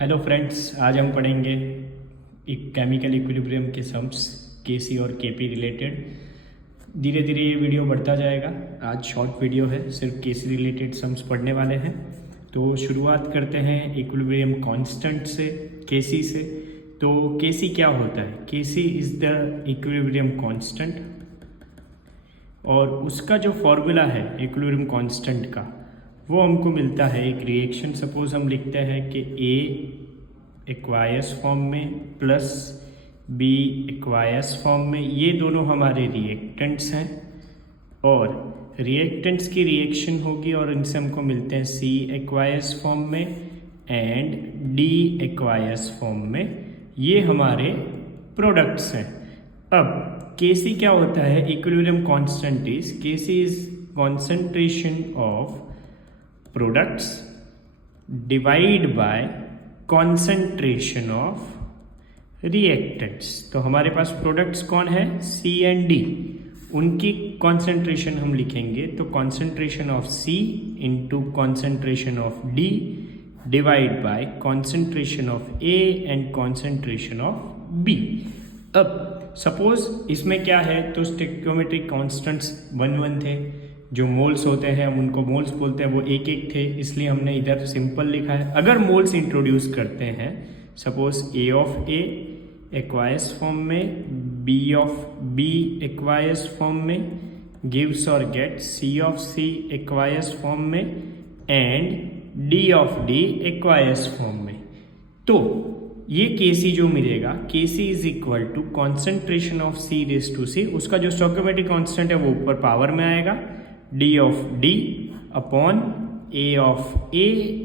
Hello friends, आज हम पढ़ेंगे एक केमिकल इक्विलिब्रियम के सम्स केसी और केपी रिलेटेड। धीरे धीरे ये वीडियो बढ़ता जाएगा। आज शॉर्ट वीडियो है, सिर्फ केसी रिलेटेड सम्स पढ़ने वाले हैं। तो शुरुआत करते हैं इक्विलिब्रियम कांस्टेंट से, केसी से। तो केसी क्या होता है? केसी इज़ द इक्विलिब्रियम कांस्टेंट और उसका जो फॉर्मूला है इक्विलिब्रियम कांस्टेंट का, वो हमको मिलता है एक रिएक्शन। सपोज हम लिखते हैं कि ए एक्वायस फॉर्म में प्लस बी एक्वायस फॉर्म में, ये दोनों हमारे रिएक्टेंट्स हैं और रिएक्टेंट्स की रिएक्शन होगी और इनसे हमको मिलते हैं सी एक्वायस फॉर्म में एंड डी एक्वायस फॉर्म में। ये हमारे प्रोडक्ट्स हैं। अब केसी क्या होता है? Equilibrium constant is KC is concentration of products divide by concentration of reactants। तो हमारे पास प्रोडक्ट्स कौन है? C and D। उनकी कॉन्सेंट्रेशन हम लिखेंगे तो concentration of C into concentration of D divide by concentration of A and concentration of B। अब suppose इसमें क्या है, तो स्टोइकियोमेट्रिक कांस्टेंट्स 1 थे। जो मोल्स होते हैं हम उनको मोल्स बोलते हैं, वो एक थे, इसलिए हमने इधर सिंपल लिखा है। अगर मोल्स इंट्रोड्यूस करते हैं, suppose A of A aqueous form में, B of B aqueous form में, गिव्स और gets C of C aqueous form में and D of D aqueous form में, तो ये केसी जो मिलेगा, KC is equal to concentration of C raise to C. उसका जो स्टोइकियोमेट्रिक कांस्टेंट है वो ऊपर पावर में आएगा, D of D upon A of A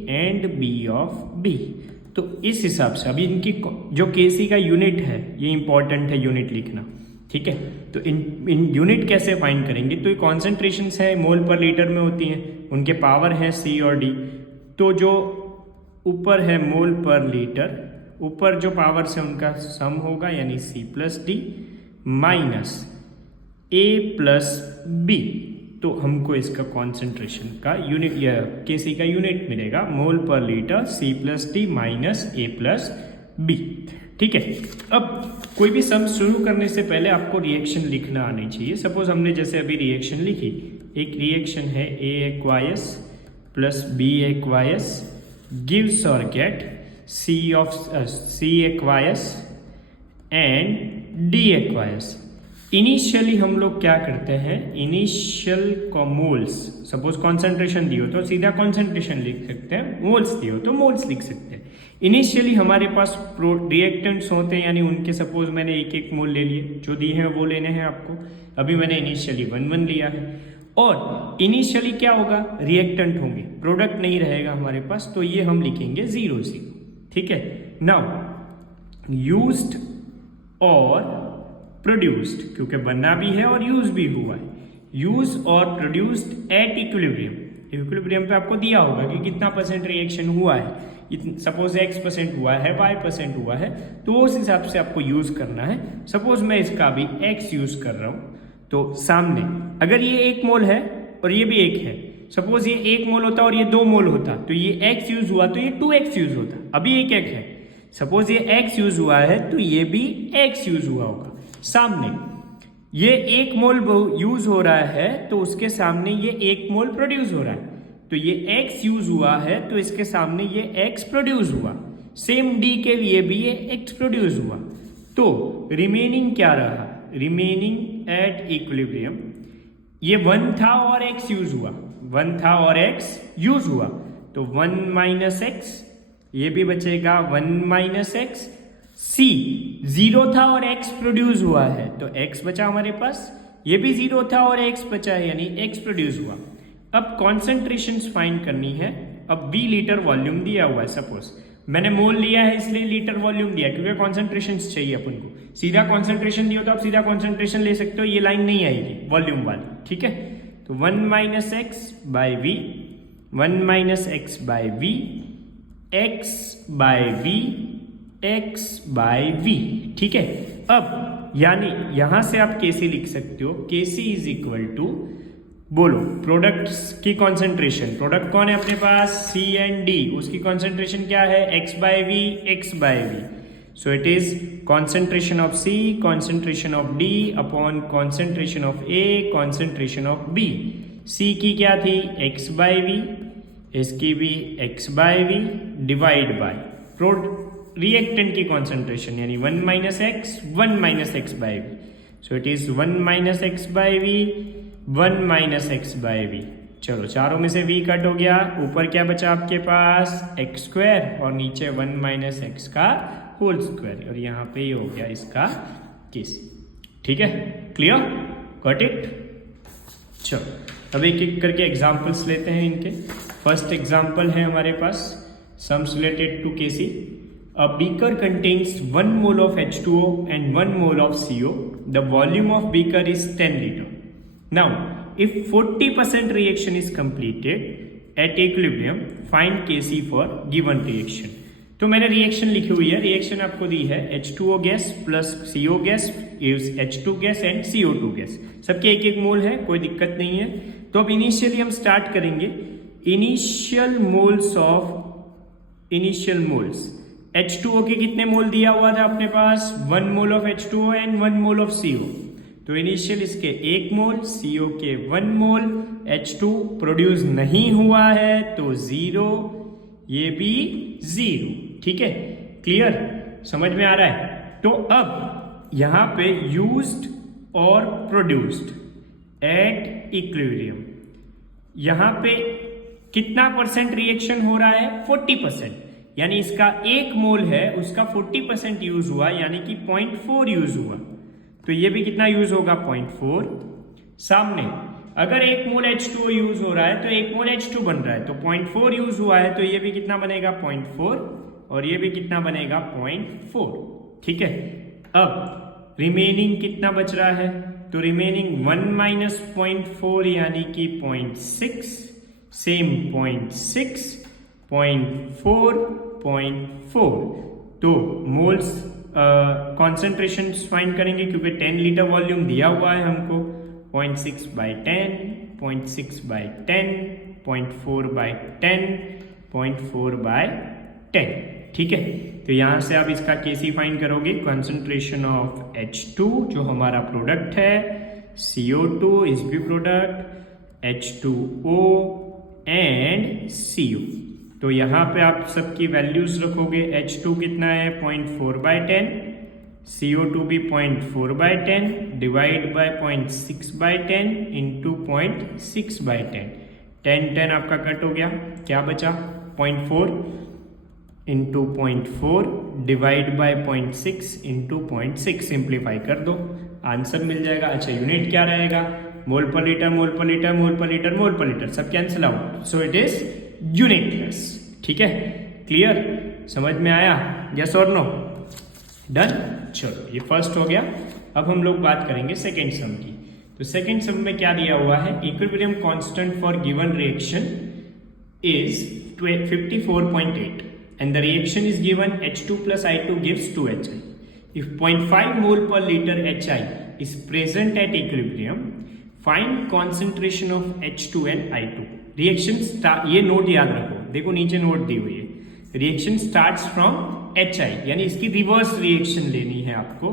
and B of B. तो इस हिसाब से अभी इनकी जो केसी का यूनिट है, ये इंपॉर्टेंट है यूनिट लिखना, ठीक है। तो इन यूनिट कैसे फाइंड करेंगे? तो ये कॉन्सेंट्रेशंस है, मोल पर लीटर में होती हैं, उनके पावर है सी और डी। तो जो ऊपर है मोल पर लीटर, ऊपर जो पावर्स है उनका सम होगा, यानी सी plus D minus A plus B. तो हमको इसका कॉन्सेंट्रेशन का यूनिट या केसी का यूनिट मिलेगा, mole per litre C plus D minus A plus B, ठीक है। अब कोई भी सम शुरू करने से पहले आपको रिएक्शन लिखना आनी चाहिए। सपोज हमने जैसे अभी रिएक्शन लिखी, एक रिएक्शन है A aqueous plus B aqueous gives और get C aqueous and D aqueous. Initially हम लोग क्या करते हैं, इनिशियल को मोल्स, सपोज कॉन्सेंट्रेशन दी हो तो सीधा कॉन्सेंट्रेशन लिख सकते हैं, मोल्स दी हो तो मोल्स लिख सकते हैं। इनिशियली हमारे पास रिएक्टेंट्स होते हैं, यानी उनके सपोज मैंने एक एक मोल ले लिए, जो दिए हैं वो लेने हैं आपको। अभी मैंने इनिशियली 1 लिया है और इनिशियली क्या होगा, रिएक्टेंट होंगे, प्रोडक्ट नहीं रहेगा हमारे पास, तो ये हम लिखेंगे 0 0, ठीक है। नाउ यूज्ड और प्रोड्यूस्ड, क्योंकि बनना भी है और यूज भी हुआ है, यूज और प्रोड्यूस्ड एट इक्विलिब्रियम। इक्विलिब्रियम पे आपको दिया होगा कि कितना % रिएक्शन हुआ है। सपोज x% हुआ है, y% हुआ है, तो उस हिसाब से आपको यूज करना है। सपोज मैं इसका भी x यूज कर रहा हूं, तो सामने अगर ये 1 मोल है और ये भी 1 है, सपोज ये 1 मोल होता और ये 2 मोल होता, तो ये x यूज हुआ तो ये 2x यूज होता। अभी 1 1 है, सपोज ये x यूज हुआ है तो ये भी x यूज हुआ होगा। सामने ये 1 मोल यूज हो रहा है तो उसके सामने ये 1 मोल प्रोड्यूस हो रहा है, तो ये x यूज हुआ है तो इसके सामने ये x प्रोड्यूस हुआ। सेम d के लिए भी ये x प्रोड्यूस हुआ। तो रिमेनिंग क्या रहा, रिमेनिंग एट इक्विलिब्रियम ये 1 था और x यूज हुआ, 1 था और x यूज हुआ, तो 1 माइनस x, ये भी बचेगा 1 माइनस x। C 0 था और x प्रोड्यूस हुआ है, तो x बचा हमारे पास, ये भी 0 था और x बचा है, यानी x प्रोड्यूस हुआ। अब कॉन्सेंट्रेशंस फाइंड करनी है। अब B लीटर वॉल्यूम दिया हुआ है, सपोज मैंने मोल लिया है इसलिए लीटर वॉल्यूम दिया, क्योंकि कॉन्सेंट्रेशंस चाहिए अपन को। सीधा कॉन्सेंट्रेशन दिया तो आप सीधा कॉन्सेंट्रेशन ले सकते हो, ये लाइन नहीं आएगी वॉल्यूम वाली, ठीक है। तो 1 minus X by V, 1 minus X by V, X by V, X by V, ठीक है। अब यानी यहां से आप केसी लिख सकते हो, केसी इज इक्वल टू बोलो प्रोडक्ट्स की कॉन्सेंट्रेशन, प्रोडक्ट कौन है अपने पास, सी एंड डी, उसकी कॉन्सेंट्रेशन क्या है, X by V, X by V. So it is concentration of C, concentration of D upon concentration of A, concentration of B. C की क्या थी, एक्स बाय वी, इसकी भी X by V divide by reactant की concentration यानी 1 minus X, 1 minus X by V. So it is 1 minus X by V, 1 minus X by V. चलो चारों में से v कट हो गया, ऊपर क्या बचा आपके पास, एक्स स्क्वायर और नीचे 1 माइनस एक्स का होल स्क्वायर, और यहाँ पे ये हो गया इसका केस. ठीक है, क्लियर, गॉट इट. चलो अब एक एक करके एग्जाम्पल्स लेते हैं इनके. फर्स्ट एग्जाम्पल है हमारे पास sums related to KC. A beaker contains 1 mole of H2O and 1 mole of CO. The volume of beaker is 10 liter. Now, if 40% reaction is completed at equilibrium, find Kc for given reaction. तो मैंने reaction लिखी हुई है, reaction आपको दी है H2O gas plus CO gas is H2 gas and CO2 gas, सबके एक एक मोल है, कोई दिक्कत नहीं है. तो अब इनिशियली हम स्टार्ट करेंगे. इनिशियल मोल्स H2O के कितने मोल दिया हुआ था अपने पास, 1 mole of H2O and 1 mole of CO. तो इनिशियल इसके 1 मोल, CO के 1 मोल, H2 प्रोड्यूस नहीं हुआ है तो 0, ये भी 0. ठीक है, क्लियर, समझ में आ रहा है. तो अब यहां पे यूज्ड और प्रोड्यूस्ड एट इक्विलिब्रियम, यहां पे कितना परसेंट रिएक्शन हो रहा है, 40%. यानी इसका 1 मोल है उसका 40% यूज हुआ, यानी कि 0.4 यूज हुआ. तो ये भी कितना यूज होगा, 0.4. सामने अगर 1 मोल H2O यूज हो रहा है तो 1 मोल H2 बन रहा है, तो 0.4 यूज हुआ है, तो ये भी कितना बनेगा, 0.4, और ये भी कितना बनेगा, 0.4. ठीक है, अब रिमेनिंग कितना बच रहा है, तो रिमेनिंग 1 माइनस 0.4 यानी कि 0.6, सेम 0.6, 0.4, 0.4. तो मोल्स कॉन्सेंट्रेशन फाइंड करेंगे क्योंकि 10 लीटर वॉल्यूम दिया हुआ है हमको. 0.6 बाई 10, 0.6 बाई 10, 0.4 बाई 10, 0.4 बाई 10. ठीक है, तो यहां से आप इसका केसी फाइंड करोगे. कॉन्सेंट्रेशन ऑफ H2 जो हमारा प्रोडक्ट है, CO2 इज भी प्रोडक्ट, H2O एंड CO. तो यहाँ पे आप सबकी वैल्यूज रखोगे. H2 कितना है, 0.4 बाई 10, CO2 भी 0.4 by 10 divide by 0.6 by 10 into 0.6 by 10. 10 आपका कट हो गया, क्या बचा, 0.4 into 0.4 divide by 0.6 into 0.6. Simplify कर दो, आंसर मिल जाएगा. अच्छा, यूनिट क्या रहेगा, मोल पर लीटर, मोल पर लीटर, मोल पर लीटर, मोल पर लीटर, सब cancel out. So it is unitless. ठीक है, क्लियर, समझ में आया, यस और नो, डन. चलो ये फर्स्ट हो गया. अब हम लोग बात करेंगे सेकेंड सम की. तो सेकेंड सम में क्या दिया हुआ है, equilibrium constant for given reaction is 54.8 and the reaction is given H2 plus I2 gives 2HI. If 0.5 mole per liter HI is present at equilibrium, find concentration of H2 and I2. Reaction start, ये note याद रखो, देखो नीचे note दी हुई है. Reaction starts from HI, यानी इसकी reverse reaction लेनी है आपको,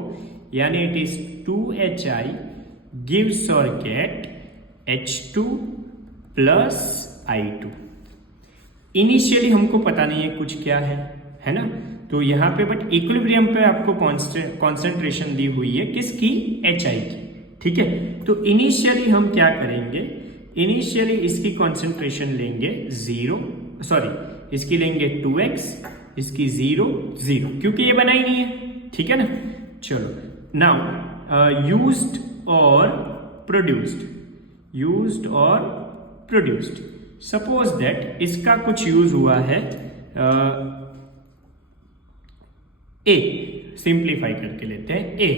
यानी इट इज 2HI गिव्स और get H2 plus I2. Initially हमको पता नहीं है कुछ क्या है ना. तो यहाँ पे बट इक्विलिब्रियम पे आपको कॉन्सेंट्रेशन दी हुई है किसकी, HI की. ठीक है, तो इनिशियली हम क्या करेंगे, इनिशियली इसकी कॉन्सेंट्रेशन लेंगे 0, सॉरी इसकी लेंगे 2x, इसकी 0, 0, क्योंकि ये बना ही नहीं है. ठीक है ना. चलो नाउ यूज्ड और प्रोड्यूस्ड, सपोज दैट इसका कुछ यूज हुआ है A, सिंप्लीफाई करके लेते हैं A.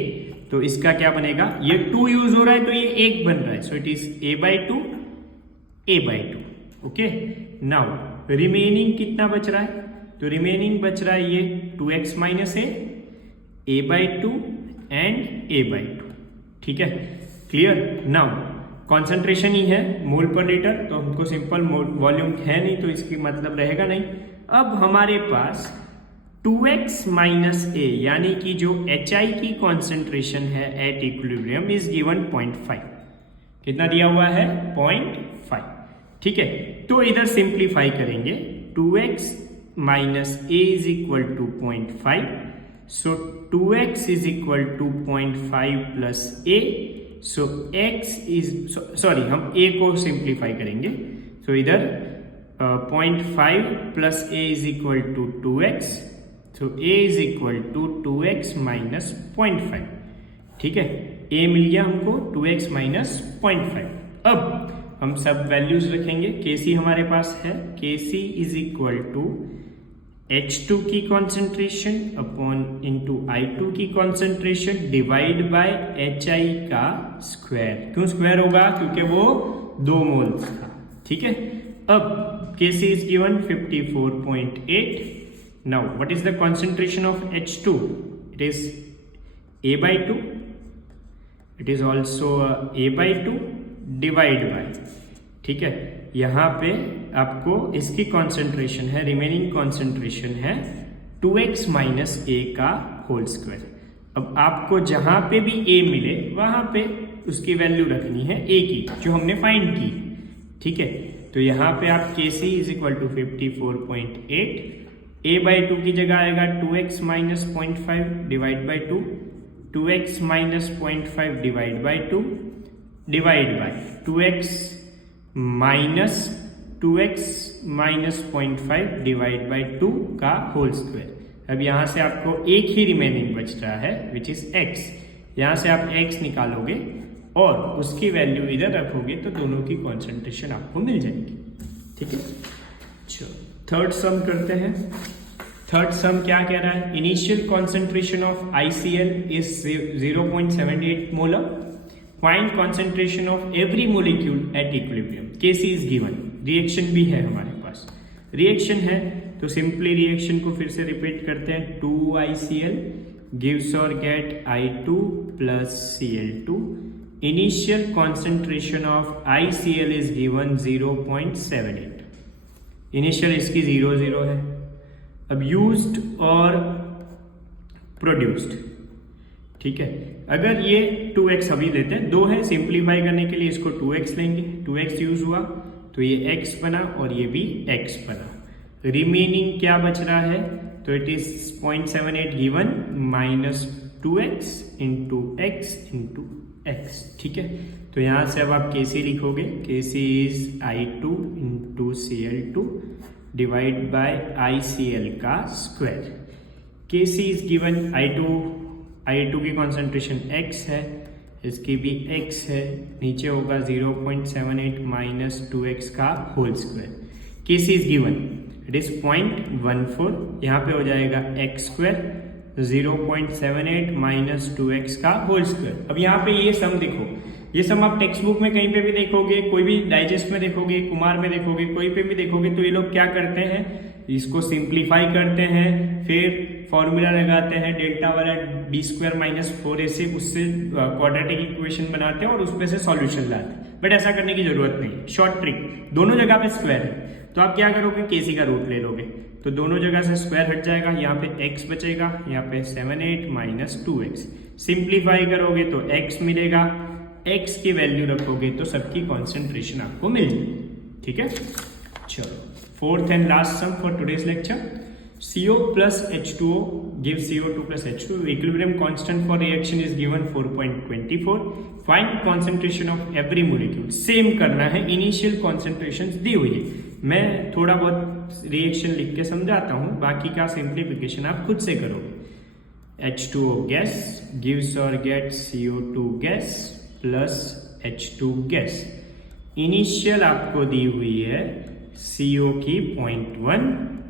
तो इसका क्या बनेगा, ये 2 यूज हो रहा है तो ये 1 बन रहा है, सो it is A by 2. Okay, now remaining कितना बच रहा है, तो रिमेनिंग बच रहा है ये 2x minus A by 2 and A by 2. ठीक है, क्लियर. नाउ कॉन्सेंट्रेशन ही है मोल पर लीटर, तो हमको सिंपल वॉल्यूम है नहीं तो इसकी मतलब रहेगा नहीं। अब हमारे पास 2x माइनस ए यानी कि जो HI की कॉन्सेंट्रेशन है एट इक्विलिब्रियम इज गिवन 0.5। कितना दिया हुआ है? 0.5। ठीक है, तो इधर सिंप्लीफाई करेंगे 2x minus A is equal to 0.5, so 2x is equal to 0.5 plus A, so x is sorry हम a को सिंप्लीफाई करेंगे, सो इधर 0.5 प्लस a is equal to 2x, so a is equal to 2x minus 0.5। ठीक है, a मिल गया हमको 2x minus 0.5। अब हम सब वैल्यूज रखेंगे, Kc हमारे पास है, Kc is equal to H2 की कॉन्सेंट्रेशन अपॉन इंटू I2 की कॉन्सेंट्रेशन डिवाइड बाय HI का स्क्वायर। क्यों स्क्वायर होगा? क्योंकि वो 2 मोल्स था। ठीक है, अब Kc is given 54.8। Now what is the concentration of H2? It is A/2, it is also A/2 divide by, ठीक है, यहाँ पे आपको इसकी कॉन्सेंट्रेशन है, रिमेनिंग कॉन्सेंट्रेशन है 2x माइनस ए का होल स्क्वायर। अब आपको जहां पे भी a मिले वहां पे उसकी वैल्यू रखनी है a की, जो हमने फाइंड की। ठीक है, तो यहाँ पे आप Kc is equal to 54.8, A/2 की जगह आएगा 2x minus 0.5 divide by 2, 2x minus 0.5 divide by 2 divide by 2x minus 0.5 divide by 2 का होल स्क्वायर। अब यहाँ से आपको एक ही रिमेनिंग बच रहा है विच इज x। यहाँ से आप x निकालोगे और उसकी वैल्यू इधर रखोगे तो दोनों की कॉन्सेंट्रेशन आपको मिल जाएगी। ठीक है, चलो थर्ड सम करते हैं। थर्ड सम क्या कह रहा है? Initial concentration of ICl is 0.78 molar, find concentration of every molecule at equilibrium. Kc is given, reaction भी है हमारे पास, रिएक्शन है तो सिंपली रिएक्शन को फिर से रिपीट करते हैं। 2ICl गिव्स और get I2 plus Cl2। Initial concentration of ICl is given 0.78, initial इसकी 0 है। अब यूज्ड और प्रोड्यूस्ड, ठीक है, अगर ये 2x अभी लेते हैं, 2 है, सिंप्लीफाई करने के लिए इसको 2x लेंगे, 2x यूज हुआ तो ये x बना और ये भी x बना। रिमेनिंग क्या बच रहा है? तो it is 0.78 given minus 2x into x into x। ठीक है, तो यहाँ से अब आप Kc लिखोगे, Kc is I2 into Cl2 divide by ICl का square. Kc is given I2 की कॉन्सेंट्रेशन x है, इसकी भी x है, नीचे होगा 0.78 माइनस 2x का whole square. Kc is given it is 0.14, यहाँ पे हो जाएगा x स्क्वायर, 0.78 माइनस 2x का होल स्क्वायर। अब यहाँ पे ये सम देखो, ये सम आप टेक्स्ट बुक में कहीं पे भी देखोगे, कोई भी डाइजेस्ट में देखोगे, कुमार में देखोगे, कोई पे भी देखोगे, तो ये लोग क्या करते हैं, इसको सिंप्लीफाई करते हैं, फिर फॉर्मूला लगाते हैं डेल्टा वाला b² माइनस 4ac, उससे क्वाड्रेटिक इक्वेशन बनाते हैं और उसमें से सॉल्यूशन लाते हैं। बट ऐसा करने की जरूरत नहीं, शॉर्ट ट्रिक, दोनों जगह पे स्क्वायर है तो आप क्या करोगे, Kc का रूट ले लोगे, तो दोनों जगह से स्क्वायर हट जाएगा, यहाँ पे x बचेगा, यहाँ पे 78 माइनस 2x, सिंप्लीफाई करोगे तो x मिलेगा, x की वैल्यू रखोगे तो सबकी कॉन्सेंट्रेशन आपको मिल जाएगी। ठीक है, चलो fourth and last sum for today's lecture. CO plus H2O gives CO2 plus H2. Equilibrium constant for reaction is given 4.24. Find concentration of every molecule. Same करना है, इनिशियल कॉन्सेंट्रेशन दी हुई है। मैं थोड़ा बहुत रिएक्शन लिख के समझाता हूँ, बाकी का सिंप्लीफिकेशन आप खुद से करोगे। H2O gas gives or gets CO2 gas plus H2 gas. Initial आपको दी हुई है CO की 0.1,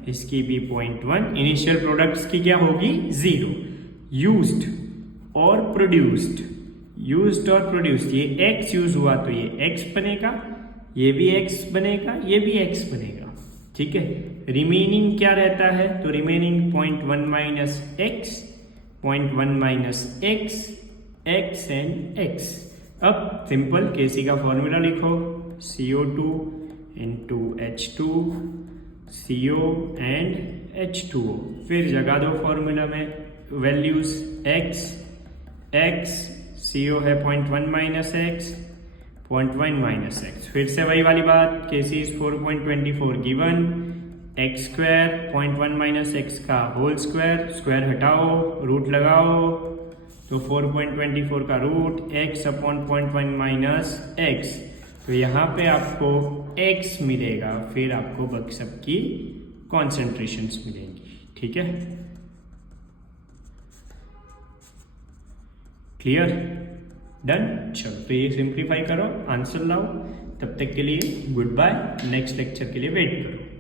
इसकी भी 0.1, इनिशियल प्रोडक्ट्स की क्या होगी 0। यूज्ड और प्रोड्यूस्ड, यूज्ड और प्रोड्यूस्ड, ये x यूज हुआ तो ये x बनेगा, ये भी x बनेगा, ये भी x बनेगा। ठीक है, रिमेनिंग क्या रहता है, तो remaining 0.1 minus x, 0.1 minus x, x and x। अब सिंपल केसी का फॉर्मूला लिखो, CO2 into H2 CO and H2O। फिर जगा दो फॉर्मूला में वैल्यूज, x CO है 0.1 माइनस x, 0.1 माइनस x। फिर से वही वाली बात, KC is 4.24 given, X square 0.1 minus X का होल स्क्वायर, स्क्वायर हटाओ रूट लगाओ, तो 4.24 का root x upon 0.1 minus X. तो यहाँ पे आपको x मिलेगा, फिर आपको बाकी सबकी कॉन्सेंट्रेशंस मिलेंगी। ठीक है, क्लियर, डन। चलो तो ये सिंप्लीफाई करो, आंसर लाओ। तब तक के लिए गुड बाय, नेक्स्ट लेक्चर के लिए वेट करो।